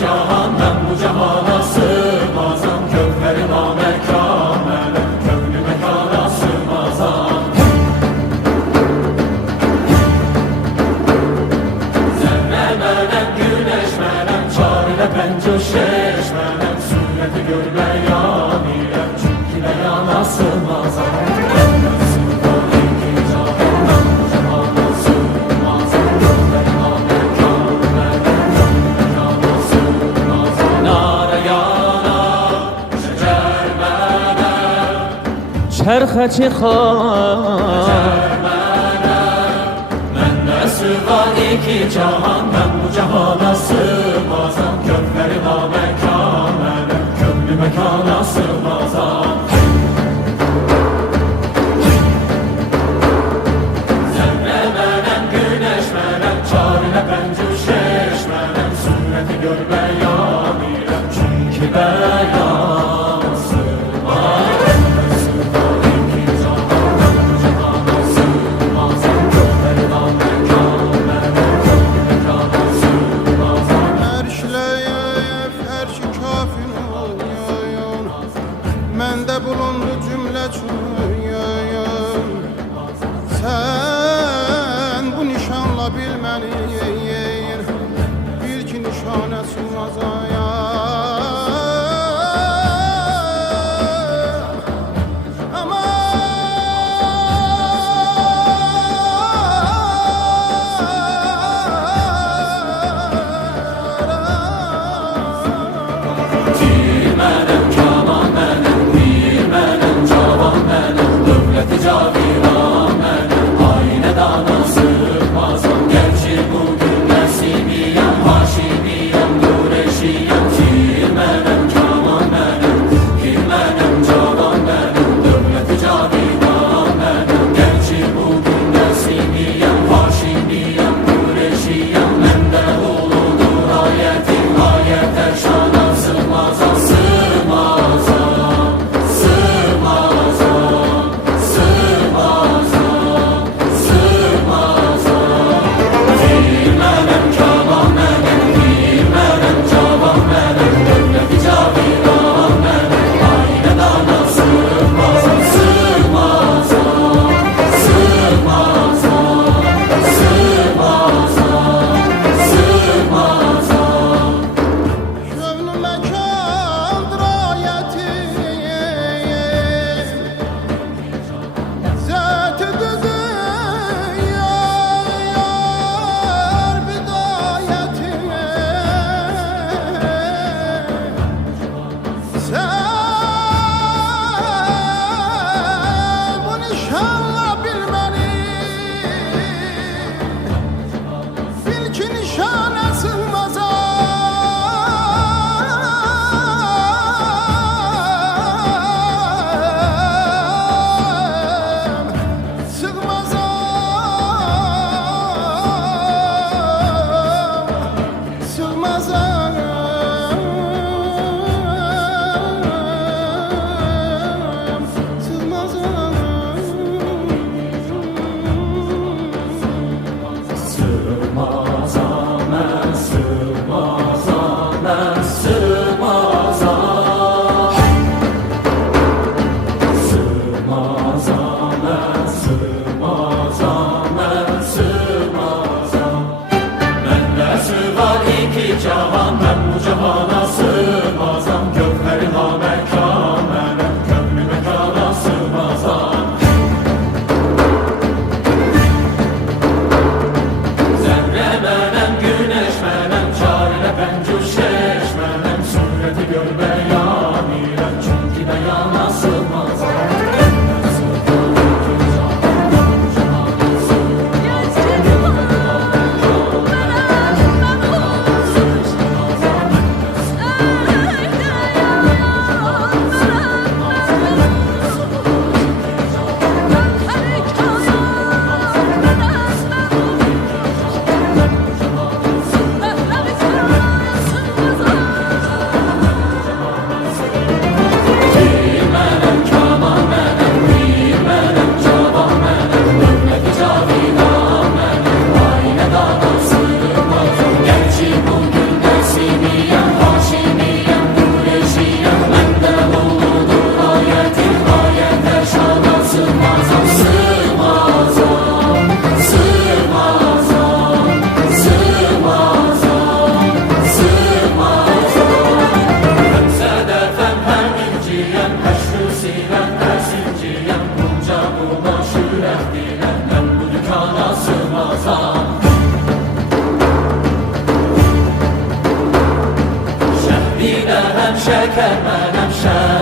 cahan ben bu cahana sığmazam. Kökleri namekâmenem, köklü mekana sığmazam. Zerremenem, güneşmenem, çarele pencoşeşmenem. Sureti görmeyan ilem, çünkü de yana sığmazam. Çərxə çıxar Məndə sığar iki cahan ben bu cahana sığmazam. Kökleri namekâmenem, köklü mekana sığmazam. Zerremenem, güneşmenem, çarele pencuşeşmenem. Sureti görmeyan ilem, çünkü beyan sığmaz. Məndə bulundu cümlə çürüyün. Sən bu nişanla bilməni, bil ki nişanə sığmazayam. Cahan ben bu cahana sığmazam. Kökleri namekâmenem, köklü mekana sığmazam. Zerremenem, güneşmenem, çarele pencuşeşmenem. Sureti görmeyan ilem, çünkü de yana sığmazam. şeker mənəm şeker